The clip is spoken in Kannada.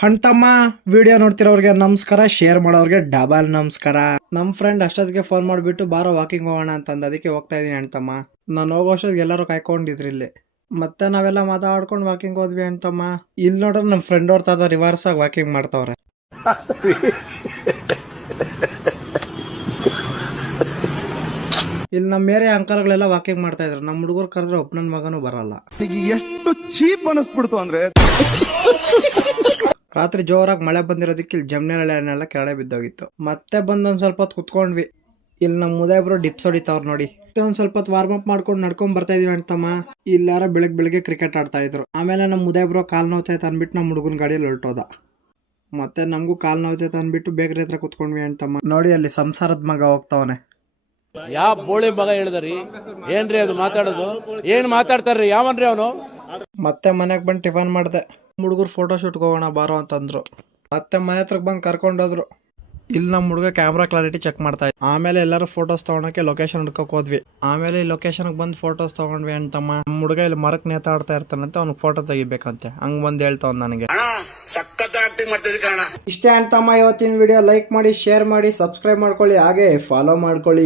ಹಣ್ತಮ್ಮ ವಿಡಿಯೋ ನೋಡ್ತಿರೋರಿಗೆ ನಮಸ್ಕಾರ, ಶೇರ್ ಮಾಡೋರಿಗೆ ಡಬಲ್ ನಮಸ್ಕಾರ. ನಮ್ಮ ಫ್ರೆಂಡ್ ಅಷ್ಟೊತ್ತಿಗೆ ಫೋನ್ ಮಾಡಿಬಿಟ್ಟು ಬಾರೋ ವಾಕಿಂಗ್ ಹೋಗೋಣ ಅಂತಂದು, ಅದಕ್ಕೆ ಹೋಗ್ತಾ ಇದೀನಿ ಅಣ್ತಮ್ಮ. ನಾನು ಹೋಗೋಷ್ಟೊತ್ತಿಗೆ ಎಲ್ಲರೂ ಕಾಯ್ಕೊಂಡಿದ್ರು ಇಲ್ಲಿ. ಮತ್ತೆ ನಾವೆಲ್ಲ ಮಾತಾಡ್ಕೊಂಡು ವಾಕಿಂಗ್ ಹೋದ್ವಿ ಅಣ್ತಮ್ಮ. ಇಲ್ಲಿ ನೋಡ್ರೆ ನಮ್ಮ ಫ್ರೆಂಡ್ ಅವ್ರ ತಾತ ರಿವರ್ಸ್ ಆಗಿ ವಾಕಿಂಗ್ ಮಾಡ್ತಾವ್ರೆ. ಇಲ್ಲಿ ನಮ್ಮ ಏರಿಯಾ ಅಂಕಲ್ಗಳೆಲ್ಲ ವಾಕಿಂಗ್ ಮಾಡ್ತಾ ಇದ್ರು. ನಮ್ಮ ಹುಡುಗರು ಕರೆದ್ರೆ ಒಬ್ಬನ ಮಗನೂ ಬರಲ್ಲ. ಎಷ್ಟು ಚೀಪ್ ಅನಿಸ್ಬಿಡ್ತು ಅಂದ್ರೆ, ರಾತ್ರಿ ಜೋರಾಗಿ ಮಳೆ ಬಂದಿರೋದಕ್ಕೆ ಇಲ್ಲಿ ಜಮ್ನೆಲ್ಲ ಕೆಳಗಡೆ ಬಿದ್ದೋಗಿತ್ತು. ಮತ್ತೆ ಬಂದೊಂದ್ ಸ್ವಲ್ಪ ಹೊತ್ತು ಕುತ್ಕೊಂಡ್ವಿ. ಇಲ್ಲಿ ನಮ್ಮ ಮುದಾಯಿಬ್ರು ಡಿಪ್ಸ್ ಹೊಡಿತಾವ್ರು ನೋಡಿ. ಒಂದ್ ಸ್ವಲ್ಪ ಹೊತ್ತು ವಾರ್ಮ್ ಅಪ್ ಮಾಡ್ಕೊಂಡು ನಡ್ಕೊಂಡ್ ಬರ್ತಾ ಇದೀವಿ ಅಣ್ತಮ್ಮ. ಇಲ್ಲಾರ ಬೆಳಗ್ಗೆ ಕ್ರಿಕೆಟ್ ಆಡ್ತಾ ಇದ್ರು. ಆಮೇಲೆ ನಮ್ಮ ಮುದಾಯಿಬ್ರು ಕಾಲ್ ನೋವ್ತೈತೆ ಅನ್ಬಿಟ್ಟು ನಮ್ಮ ಹುಡುಗನ ಗಾಡಿಯಲ್ಲಿ ಹೊರಟೋದ. ಮತ್ತೆ ನಮಗೂ ಕಾಲ್ ನೋವ್ತೈತೆ ಅನ್ಬಿಟ್ಟು ಬೇಕ್ರಿ ಹತ್ರ ಕುತ್ಕೊಂಡ್ವಿ ಅಣ್ತಮ್ಮ. ನೋಡಿ ಅಲ್ಲಿ ಸಂಸಾರದ ಮಗ ಹೋಗ್ತಾವನೆ. ಯಾವ ಬೋಳಿ ಮಗ ಹೇಳಿದ್ರಿ? ಏನ್ರಿ ಅದು ಮಾತಾಡೋದು? ಏನ್ ಮಾತಾಡ್ತಾರ್ರಿ? ಯಾವನ್ರಿ ಅವನು? ಮತ್ತೆ ಮನೆಗೆ ಬಂದು ಟಿಫನ್ ಮಾಡಿದೆ. ಹುಡುಗರು ಫೋಟೋ ಶೂಟ್ಗೆ ಹೋಗೋಣ ಬಾರೋ ಅಂತಂದ್ರು. ಮತ್ತೆ ಮನೆ ಹತ್ರಕ್ಕೆ ಬಂದು ಕರ್ಕೊಂಡೋದ್ರು. ಇಲ್ಲಿ ನಮ್ಮ ಹುಡುಗ ಕ್ಯಾಮ್ರಾ ಕ್ಲಾರಿಟಿ ಚೆಕ್ ಮಾಡ್ತಾ ಇದ್ದ. ಆಮೇಲೆ ಎಲ್ಲರೂ ಫೋಟೋಸ್ ತಗೊಳಕ್ಕೆ ಲೊಕೇಶನ್ ಹುಡ್ಕೋಕ್ ಹೋದ್ವಿ. ಆಮೇಲೆ ಈ ಲೊಕೇಶನ್ಗೆ ಬಂದು ಫೋಟೋಸ್ ತಗೊಂಡ್ವಿ ಅಣ್ತಮ್ಮ. ನಮ್ಮ ಹುಡುಗ ಇಲ್ಲಿ ಮರಕ್ಕೆ ನೇತಾಡ್ತಾ ಇರ್ತಾನಂತೆ, ಅವ್ನಿಗೆ ಫೋಟೋ ತೆಗಿಬೇಕಂತೆ. ಹಂಗ್ ಬಂದು ಹೇಳ್ತಾವ್ ನನಗೆ. ಇಷ್ಟೇ ಅಣ್ತಮ್ಮ ಇವತ್ತಿನ ವಿಡಿಯೋ. ಲೈಕ್ ಮಾಡಿ, ಶೇರ್ ಮಾಡಿ, ಸಬ್ಸ್ಕ್ರೈಬ್ ಮಾಡ್ಕೊಳ್ಳಿ, ಹಾಗೆ ಫಾಲೋ ಮಾಡ್ಕೊಳ್ಳಿ.